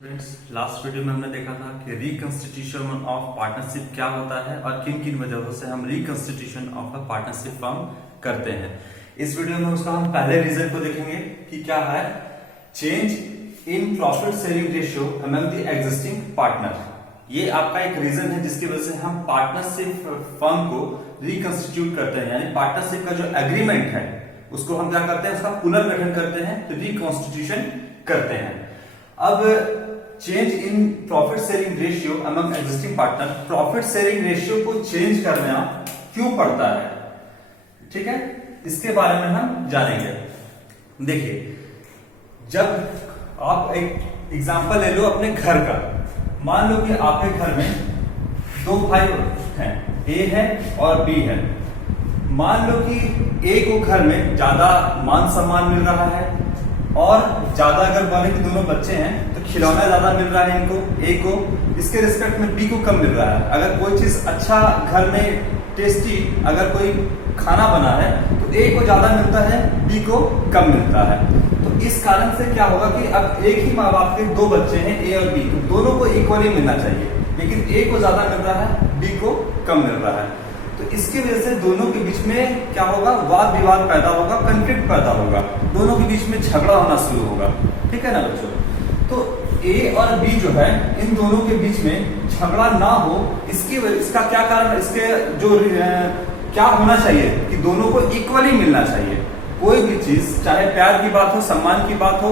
Friends, last video में हमने देखा था कि रिकंस्टिट्यूशन ऑफ पार्टनरशिप क्या होता है और किन किन वजहों से हम reconstitution of a partnership form करते हैं। इस वीडियो में उसका हम पहले रीजन को देखेंगे कि क्या है, change in profit sharing ratio among the existing partner. ये आपका एक रीजन है जिसकी वजह से हम पार्टनरशिप फर्म को रिकंस्टिट्यूट करते हैं, यानी पार्टनरशिप का जो एग्रीमेंट है उसको हम क्या करते हैं, उसका पुनर्गठन करते हैं, तो रिकॉन्स्टिट्यूशन करते हैं। अब change in profit sharing ratio among existing partner, profit sharing ratio को चेंज करना क्यों पड़ता है, ठीक है, इसके बारे में हम जानेंगे। देखिए, जब आप एक एग्जांपल ले लो अपने घर का, मान लो कि आपके घर में दो भाई हैं, ए है और बी है। मान लो कि ए को घर में ज्यादा मान सम्मान मिल रहा है और ज्यादा अगर माने कि दोनों बच्चे हैं तो खिलौना ज्यादा मिल रहा है इनको, ए को, इसके रिस्पेक्ट में बी को कम मिल रहा है। अगर कोई चीज अच्छा घर में टेस्टी अगर कोई खाना बना है तो ए को ज्यादा मिलता है, बी को कम मिलता है। तो इस कारण से क्या होगा कि अब एक ही माँ बाप के दो बच्चे हैं, ए और बी, तो दोनों को इक्वली मिलना चाहिए, लेकिन ए को ज्यादा मिल रहा है, बी को कम मिल रहा है। तो इसकी वजह से दोनों के बीच में क्या होगा, वाद विवाद पैदा होगा, कॉन्फ्लिक्ट पैदा होगा, दोनों के बीच में झगड़ा होना शुरू होगा, ठीक है ना बच्चों। तो ए और बी जो है, इन दोनों के बीच में झगड़ा ना हो, इसका क्या कारण, इसके जो क्या होना चाहिए कि दोनों को इक्वली मिलना चाहिए। कोई भी चीज, चाहे प्यार की बात हो, सम्मान की बात हो,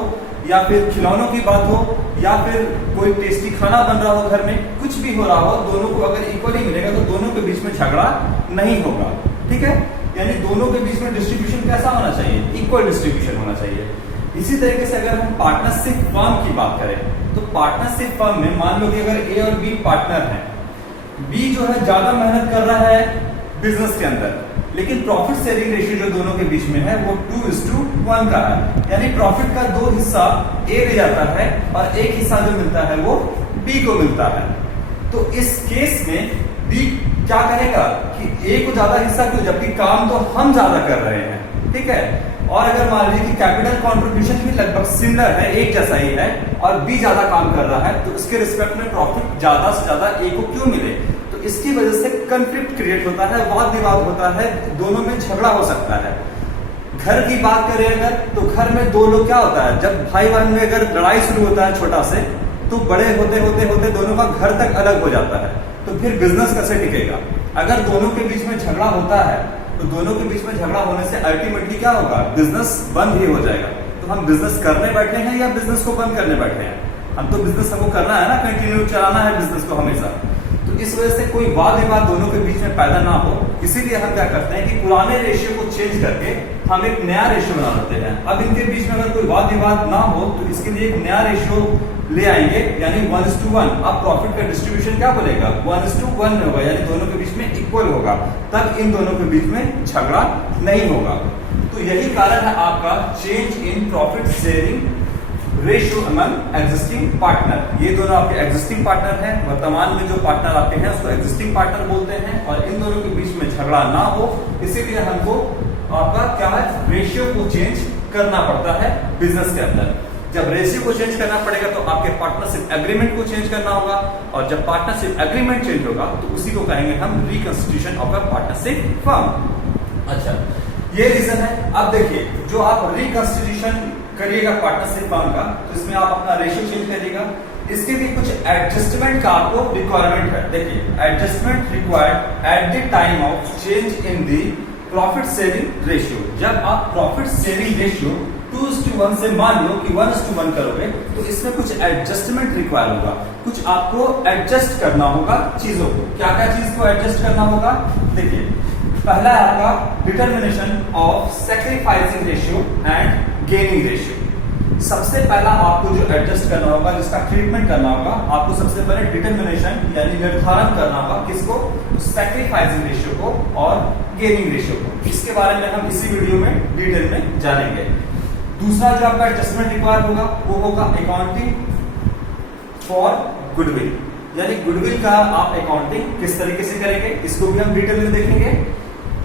या फिर खिलौनों की बात हो, या फिर कोई टेस्टी खाना बन रहा हो घर में, कुछ भी हो रहा हो, दोनों को अगर इक्वली मिलेगा तो दोनों के बीच में झगड़ा नहीं होगा, ठीक है। यानी दोनों के बीच में डिस्ट्रीब्यूशन कैसा होना चाहिए, इक्वल डिस्ट्रीब्यूशन होना चाहिए। इसी तरीके से अगर हम पार्टनरशिप फर्म की बात करें तो पार्टनरशिप फर्म में मान लो कि अगर ए और बी पार्टनर हैं, बी जो है ज्यादा मेहनत कर रहा है बिजनेस के अंदर, लेकिन प्रॉफिट शेयरिंग रेशियो जो दोनों के बीच में है वो 2:1 का है, यानी प्रॉफिट का 2 हिस्सा ए ले जाता है और एक हिस्सा जो मिलता है वो बी को मिलता है। तो इस केस में बी क्या करेगा कि ए को ज्यादा हिस्सा क्यों, जबकि काम तो हम ज्यादा कर रहे हैं, ठीक है। और अगर मान लीजिए कि कैपिटल कंट्रीब्यूशन भी लगभग सिमिलर है, एक जैसा ही है, और बी ज्यादा काम कर रहा है, तो उसके रिस्पेक्ट में प्रॉफिट ज्यादा से ज्यादा ए को क्यों मिले, तो इसकी वजह से कंफ्लिक्ट क्रिएट होता है, वाद विवाद होता है, दोनों में झगड़ा हो सकता है। घर की बात करें अगर, तो घर में दो लोग क्या होता है, जब भाई बहन में अगर लड़ाई शुरू होता है छोटा से, तो बड़े होते होते होते दोनों का घर तक अलग हो जाता है, तो फिर बिजनेस कैसे टिकेगा। अगर दोनों के बीच में झगड़ा होता है तो दोनों के बीच में झगड़ा होने से अल्टीमेटली क्या होगा, बिजनेस बंद ही हो जाएगा। तो हम बिजनेस करने बैठे हैं या बिजनेस को बंद करने बैठे हैं, हम तो बिजनेस हमको करना है ना, कंटिन्यू चलाना है बिजनेस को हमेशा। तो इस वजह से कोई वाद विवाद दोनों के बीच में पैदा ना हो, इसीलिए हम क्या करते हैं कि पुराने रेशियो को चेंज करके हम एक नया रेशियो बना लेते हैं। अब इनके बीच में अगर कोई वाद विवाद ना हो तो इसके लिए एक नया रेशियो ले आएंगे, यानी 1:1। अब प्रॉफिट का डिस्ट्रीब्यूशन क्या बोलेगा, 1:1 में होगा, यानी दोनों के बीच में इक्वल होगा, तब इन दोनों के बीच में झगड़ा नहीं होगा। तो यही कारण है आपका change in profit sharing ratio among existing partner. ये दोनों आपके एग्जिस्टिंग पार्टनर हैं, वर्तमान में जो पार्टनर आपके हैं उसको एग्जिस्टिंग पार्टनर बोलते हैं, और इन दोनों के बीच में झगड़ा ना हो, इसीलिए हमको आपका क्या है, रेशियो को चेंज करना पड़ता है बिजनेस के अंदर। जब रेशियो को चेंज करना पड़ेगा तो आपके पार्टनरशिप एग्रीमेंट को चेंज करना होगा, और जब पार्टनरशिप एग्रीमेंट चेंज होगा तो उसी को कहेंगे हम reconstitution of a partnership firm. अच्छा, ये रीजन है। अब देखिए, जो आप रिकंस्टिट्यूशन करिएगा पार्टनरशिप फर्म का, तो इसमें आप अपना रेशियो चेंज करिएगा। इसके लिए कुछ एडजस्टमेंट का आपको रिक्वायरमेंट है। देखिए, adjustment required at the time of change in the profit sharing ratio. जब आप प्रॉफिट शेयरिंग रेशियो 2:1 से मान लो कि 1:1 करोगे, तो इसमें कुछ एडजस्टमेंट रिक्वायर होगा, कुछ आपको एडजस्ट करना होगा चीजों को। क्या क्या चीज को एडजस्ट करना होगा, देखिए, पहला है आपका determination of sacrificing ratio and gaining ratio. सबसे पहला आपको जो एडजस्ट करना होगा, जिसका ट्रीटमेंट करना होगा, आपको सबसे पहले डिटर्मिनेशन यानी निर्धारण करना होगा, किसको, सैक्रिफाइसिंग रेशियो को और गेनिंग रेशियो को। इसके बारे में हम इसी वीडियो में डिटेल में जानेंगे। दूसरा जो आपका एडजस्टमेंट रिक्वायर होगा वो होगा अकाउंटिंग फॉर गुडविल, यानी गुडविल का आप अकाउंटिंग किस तरीके से करेंगे, इसको भी हम डिटेल में देखेंगे।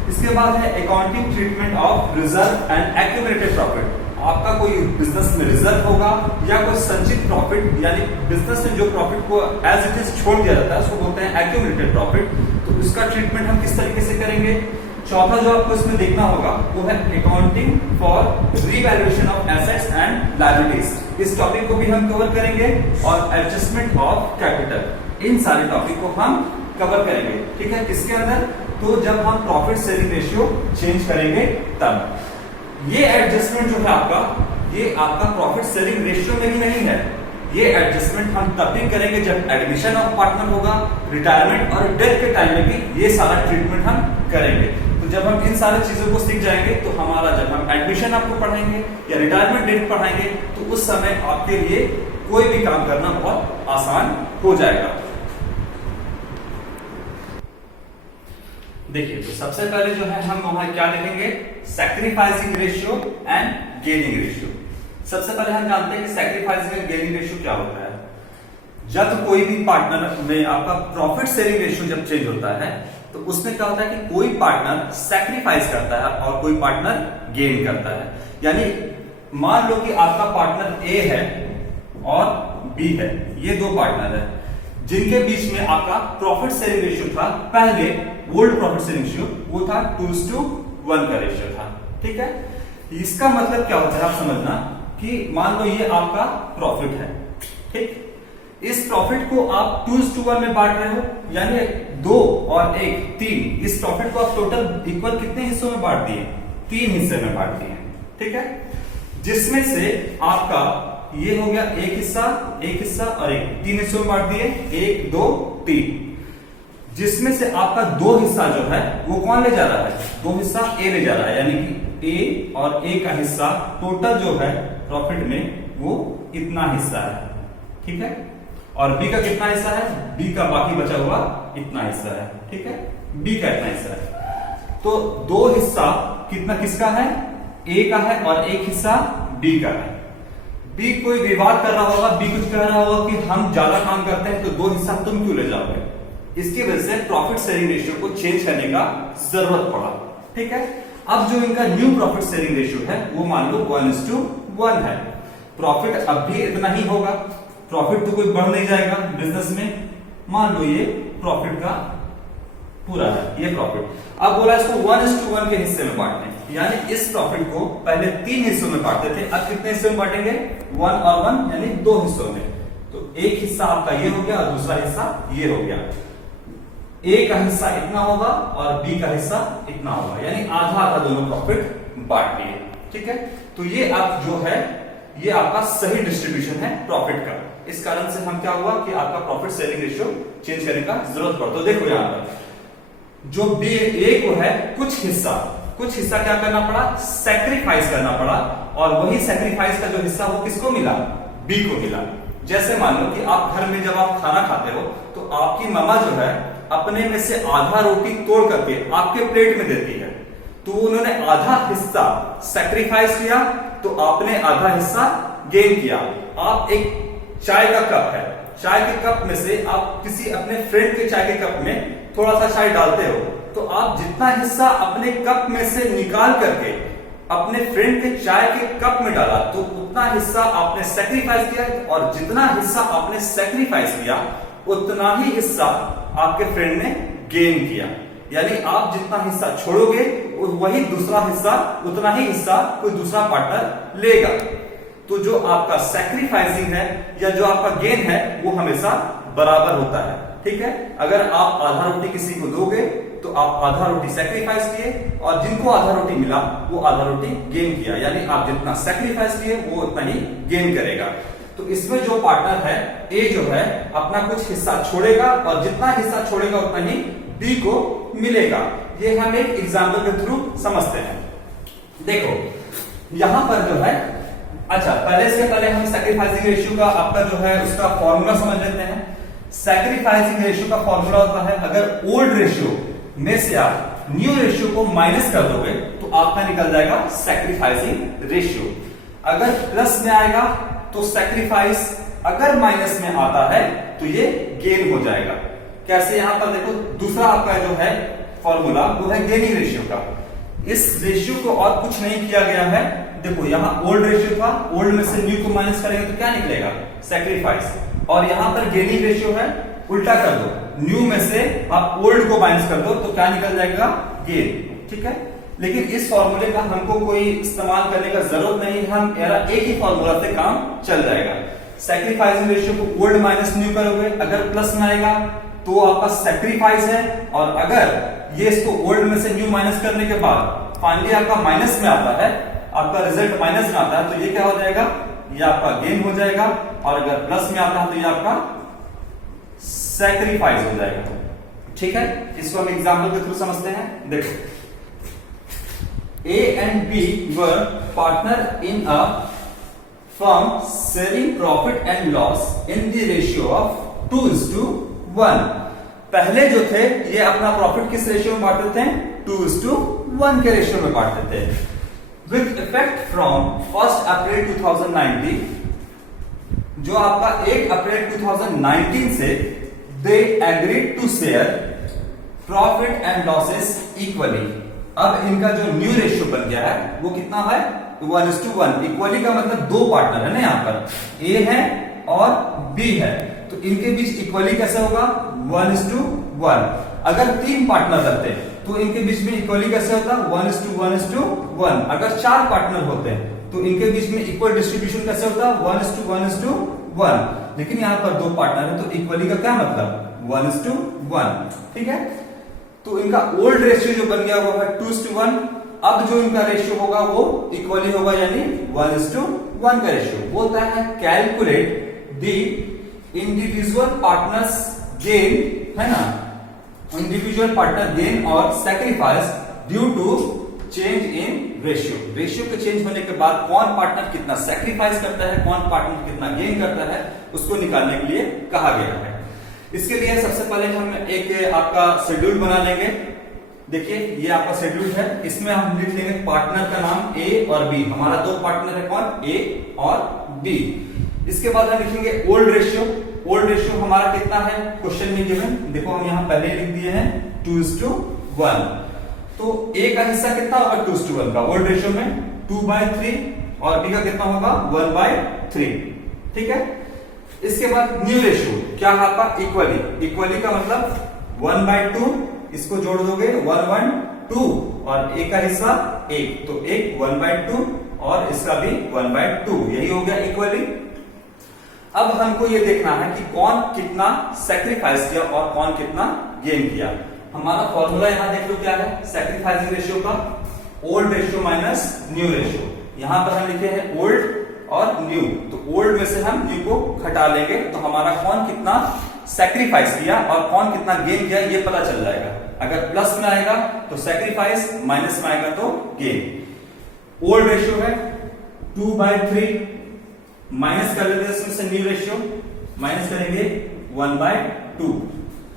इसके बाद है accounting treatment of reserve and accumulated profit. आपका कोई बिजनेस में रिजर्व होगा या कोई संचित प्रॉफिट, यानी बिजनेस में जो प्रॉफिट को एज इट इज छोड़ दिया जाता है उसको बोलते हैं एक्यूमुलेटेड प्रॉफिट। तो उसका ट्रीटमेंट हम किस तरीके से करेंगे? चौथा जो आपको इसमें देखना होगा वो है accounting for revaluation of assets and liabilities. इस टॉपिक को भी हम कवर करेंगे और एडजस्टमेंट ऑफ कैपिटल, इन सारे टॉपिक को हम कवर करेंगे। ठीक है, किसके अंदर? तो जब हम प्रॉफिट शेयरिंग रेशियो चेंज करेंगे तब। ये एडजस्टमेंट जो है आपका, ये आपका प्रॉफिट शेयरिंग रेशियो में ही नहीं है, ये एडजस्टमेंट हम तब भी करेंगे जब एडमिशन ऑफ पार्टनर होगा, रिटायरमेंट और डेथ के टाइम में भी ये सारा ट्रीटमेंट हम करेंगे। तो जब हम इन सारी चीजों को सीख जाएंगे तो हमारा जब हम एडमिशन आपको पढ़ाएंगे या रिटायरमेंट डेट पढ़ाएंगे तो उस समय आपके लिए कोई भी काम करना बहुत आसान हो जाएगा। देखिए, तो सबसे पहले जो है हम वहां क्या देखेंगे? Sacrificing ratio and gaining ratio. सबसे पहले हम जानते हैं कि सैक्रिफाइसिंग एंड गेनिंग रेशियो क्या होता है। जब कोई भी पार्टनर में आपका प्रॉफिट शेयरिंग रेशियो जब चेंज होता है तो उसमें क्या होता है कि कोई पार्टनर सैक्रिफाइस करता है और कोई पार्टनर गेन करता है। यानी मान लो कि आपका पार्टनर ए है और बी है, ये दो पार्टनर है जिनके बीच में आपका प्रॉफिट शेयरिंग रेशियो था। पहले ओल्ड प्रॉफिट शेयरिंग रेशियो वो था 2:1 का रेशियो था। ठीक है, इसका मतलब क्या होता है आप समझना कि मान लो ये आपका प्रॉफिट है, ठीक, इस प्रॉफिट को आप 2:1 में बांट रहे हो, यानी 2 और 1 3, इस प्रॉफिट को आप टोटल इक्वल कितने हिस्सों में बांट दिए? 3 हिस्से में बांट दिए। ठीक है, जिसमें से आपका ये हो गया एक हिस्सा और एक, 3 हिस्सों में बांट दिए, 1 2 3। जिसमें से आपका 2 हिस्सा जो है वो कौन ले जा रहा है? 2 हिस्सा ए ले जा रहा है, यानी कि ए और ए का हिस्सा टोटल जो है प्रॉफिट में वो इतना हिस्सा है। ठीक है, और बी का कितना हिस्सा है? बी का बाकी बचा हुआ इतना हिस्सा है। ठीक है, बी का इतना हिस्सा है। तो 2 हिस्सा कितना किसका है? ए का है और 1 हिस्सा बी का है। बी कोई विवाद कर रहा होगा, बी कुछ कह रहा होगा कि हम ज्यादा काम करते हैं तो 2 हिस्सा तुम क्यों ले जाओगे? इसकी वजह से प्रॉफिट शेयरिंग रेशियो को चेंज करने का जरूरत पड़ा। ठीक है, अब जो इनका न्यू प्रॉफिट शेयरिंग रेशियो है वो मान लो 1:1 है। प्रॉफिट अब भी इतना ही होगा, प्रॉफिट तो कोई बढ़ नहीं जाएगा बिजनेस में। मान लो ये प्रॉफिट का पूरा है, ये प्रॉफिट। अब बोला इसको 1:1 के हिस्से में बांटने, यानी इस प्रॉफिट को पहले 3 हिस्सों में बांटते थे, अब कितने हिस्सों में बांटेंगे? 1 और 1 यानी 2 हिस्सों में। तो एक हिस्सा आपका ये हो गया और दूसरा हिस्सा ये हो गया। ए का हिस्सा इतना होगा और बी का हिस्सा इतना होगा, यानी आधा आधा दोनों प्रॉफिट बांट लिए। ठीक है, तो ये आप जो है ये आपका सही डिस्ट्रीब्यूशन है प्रॉफिट का। इस कारण से हम क्या हुआ कि आपका प्रॉफिट शेयरिंग रेशियो चेंज करने का जरूरत पड़ा। तो देखो यहां पर जो बी ए को है कुछ हिस्सा क्या करना पड़ा? सैक्रिफाइस करना पड़ा, और वही सैक्रिफाइस का जो हिस्सा वो किसको मिला? बी को मिला। जैसे मान लो कि आप घर में जब आप खाना खाते हो तो आपकी मामा जो है अपने में से आधा रोटी तोड़ करके आपके प्लेट में देती है, तो उन्होंने आधा हिस्सा सैक्रिफाइस किया तो आपने आधा हिस्सा गेन किया। आप एक चाय का कप है, चाय के कप में से आप किसी अपने फ्रेंड के चाय के कप में थोड़ा सा चाय डालते हो, तो आप जितना हिस्सा अपने कप में से निकाल करके अपने फ्रेंड के चाय के कप में डाला तो उतना हिस्सा आपने सैक्रिफाइस किया, और जितना हिस्सा आपने सैक्रिफाइस किया उतना ही हिस्सा आपके फ्रेंड ने गेन किया। यानी आप जितना हिस्सा छोड़ोगे वही दूसरा हिस्सा, उतना ही हिस्सा कोई दूसरा पार्टनर लेगा। तो जो आपका सैक्रिफाइसिंग है या जो आपका गेन है वो हमेशा बराबर होता है। ठीक है, अगर आप आधा रोटी किसी को दोगे तो आप आधा रोटी सैक्रिफाइस किए, और जिनको आधा रोटी मिला वो आधा रोटी गेन किया, यानी आप जितना सैक्रिफाइस किए वो उतना ही गेन करेगा। तो इसमें जो पार्टनर है ए जो है अपना कुछ हिस्सा छोड़ेगा, और जितना हिस्सा छोड़ेगा उतना ही बी को मिलेगा। ये हम एक एग्जाम्पल के थ्रू समझते हैं। देखो यहां पर जो है, अच्छा पहले हम सैक्रिफाइसिंग रेशियो का आपका जो है उसका फॉर्मूला समझ लेते हैं। सैक्रिफाइसिंग रेशियो का फॉर्मूला होता है, अगर ओल्ड रेशियो में से आप न्यू रेशियो को माइनस कर दोगे तो आपका निकल जाएगा सैक्रिफाइसिंग रेशियो। अगर प्लस में आएगा तो सैक्रिफाइस, अगर माइनस में आता है तो ये गेन हो जाएगा। कैसे? यहां पर देखो दूसरा आपका जो है फॉर्मूला वो है गेनिंग रेशियो का। इस रेशियो को और कुछ नहीं किया गया है, देखो यहाँ ओल्ड रेशियो था, ओल्ड में से न्यू को माइनस करेंगे तो क्या निकलेगा, सैक्रिफाइस। और यहाँ पर गेनिंग रेशियो है, उल्टा कर दो, न्यू में से आप ओल्ड को माइनस कर दो तो क्या निकल जाएगा, गेन। ठीक है, लेकिन इस फॉर्मूले का हमको कोई इस्तेमाल करने का जरूरत नहीं है, हम एक ही फॉर्मूला से काम चल जाएगा। सैक्रिफाइस रेशियो को ओल्ड माइनस न्यू करोगे, अगर प्लस में आएगा तो आपका सैक्रिफाइस है, और अगर ये इसको ओल्ड में से न्यू माइनस करने के बाद फाइनली आपका माइनस में आता है, आपका रिजल्ट माइनस में आता है, तो ये क्या हो जाएगा, ये आपका गेन हो जाएगा। और अगर प्लस में आता है तो ये आपका सैक्रिफाइस हो जाएगा। ठीक है, इसको हम एग्जाम्पल के थ्रू समझते हैं। देखो, A and B were partner in a firm sharing profit and loss in the ratio of 2:1। पहले जो थे ये अपना प्रॉफिट किस रेशियो में बांटते थे, 2:1 के रेशियो में बांटते थे। विथ इफेक्ट फ्रॉम 1 अप्रैल 2019, जो आपका 1 अप्रैल 2019 से they agreed to share profit and losses equally. अब इनका जो न्यू रेशियो बन गया है वो कितना है, 1:1। इक्वली का मतलब दो पार्टनर है ना, यहाँ पर ए है और बी है, तो इनके बीच इक्वली कैसे होगा, 1:1। अगर तीन पार्टनर रहते तो इनके बीच में इक्वली कैसे होता, 1:1:1। अगर चार पार्टनर होते तो इनके बीच में इक्वल डिस्ट्रीब्यूशन कैसे होता, 1:1:1। लेकिन यहाँ पर दो पार्टनर है तो इक्वली का क्या मतलब, 1:1। ठीक है, तो इनका ओल्ड रेशियो जो बन गया वो है 2:1। अब जो इनका रेशियो होगा वो इक्वली होगा, यानी 1:1 का रेशियो। वो होता है calculate the individual partners gain, है ना, इंडिविजुअल पार्टनर गेन और sacrifice due to change in ratio. Ratio के चेंज होने के बाद कौन पार्टनर कितना सैक्रिफाइस करता है, कौन पार्टनर कितना गेन करता है, उसको निकालने के लिए कहा गया है। इसके लिए सबसे पहले हम एक आपका शेड्यूल बना लेंगे। देखिए, ये आपका शेड्यूल है, इसमें हम लिख लेंगे पार्टनर का नाम ए और बी। हमारा दो पार्टनर है, कौन, ए और बी। इसके बाद हम लिखेंगे ओल्ड रेशियो। ओल्ड रेशियो हमारा कितना है, क्वेश्चन में गिवन, देखो हम यहाँ पहले लिख दिए हैं 2:1। तो ए का हिस्सा कितना होगा 2:1 का, ओल्ड रेशियो में 2/3, और बी का कितना होगा 1/3। ठीक है, इसके बाद न्यू रेशियो क्या है आपका, इक्वली। इक्वली का मतलब 1/2, इसको जोड़ दोगे 1/2, और ए का हिस्सा 1, तो 1 1/2 और इसका भी 1/2, यही हो गया इक्वली। अब हमको ये देखना है कि कौन कितना सैक्रिफाइस किया और कौन कितना गेन किया। हमारा फॉर्मूला यहां देख लो क्या है, सैक्रिफाइसिंग रेशियो का old ratio minus new ratio. यहां पर हम लिखे हैं ओल्ड और न्यू, तो ओल्ड में से हम न्यू को घटा लेंगे तो हमारा कौन कितना सैक्रिफाइस किया और कौन कितना गेन किया ये पता चल जाएगा। अगर प्लस में आएगा तो सैक्रिफाइस, माइनस में आएगा तो गेन। ओल्ड रेशियो है 2/3, माइनस कर लेते हैं इसमें से न्यू रेशियो, माइनस करेंगे 1/2।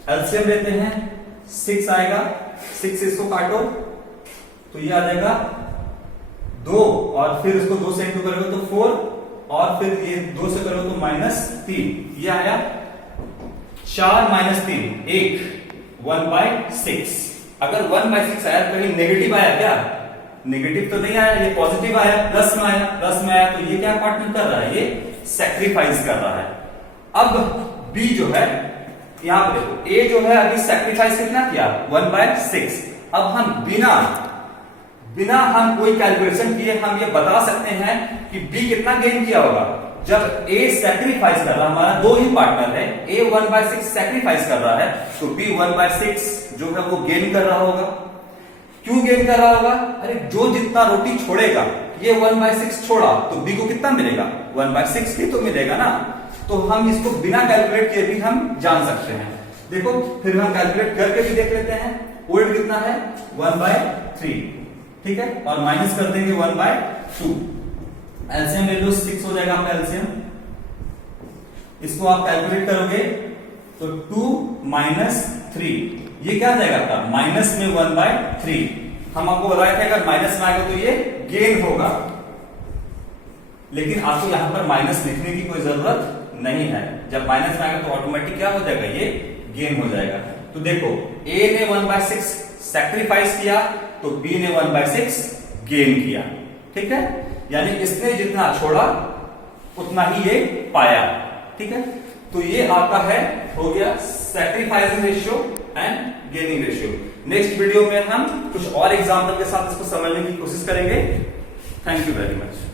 एलसीएम लेते हैं 6 आएगा, 6 से इसको काटो तो ये आ जाएगा 2, और फिर इसको 2 से इंटू करोगे तो 4, और फिर ये 2 से करोगे तो -3, ये आया 4 - 3 1, 1/6। अगर 1/6 आया कहीं नेगेटिव आया क्या, नेगेटिव तो नहीं आया, ये पॉजिटिव आया, प्लस में आया, प्लस में आया, तो ये क्या पार्टनर कर रहा है, ये सैक्रिफाइस कर रहा है। अब बी जो है, यहां पर देखो, ए जो है अभी सैक्रिफाइस कितना किया 1/6। अब हम बिना हम कोई कैलकुलेशन किए हम ये बता सकते हैं कि बी कितना गेन किया होगा। जब ए सैक्रिफाइस कर रहा है, हमारा दो ही पार्टनर है, ए 1/6 सैक्रिफाइस कर रहा है, तो बी 1/6 जो है वो गेन कर रहा होगा। क्यों गेन कर रहा होगा, अरे जो जितना रोटी छोड़ेगा, ये 1/6 छोड़ा तो बी को कितना मिलेगा 1/6 ही तो मिलेगा ना। तो हम इसको बिना कैलकुलेट किए भी हम जान सकते हैं। देखो फिर हम कैलकुलेट करके भी देख लेते हैं। ओल्ड कितना है 1/3, ठीक है, और माइनस कर देंगे 1/2। एलसीएम ले लो 6 हो जाएगा आपका एलसीएम। इसको आप कैलकुलेट करोगे तो 2 - 3, ये क्या आ जाएगा आपका माइनस में 1/3। हम आपको बताया था अगर माइनस में आएगा तो ये गेन होगा, लेकिन आपको यहां पर माइनस लिखने की कोई जरूरत नहीं है। जब माइनस में आएगा तो ऑटोमेटिक क्या हो जाएगा, ये गेन हो जाएगा। तो देखो ए ने 1/6 सैक्रिफाइस किया तो बी ने 1/6 गेन किया, ठीक है। यानी इसने जितना छोड़ा उतना ही ये पाया। ठीक है, तो ये आपका है, हो गया sacrificing ratio and gaining ratio. Next video में हम कुछ और एग्जाम्पल के साथ इसको समझने की कोशिश करेंगे। Thank you very much.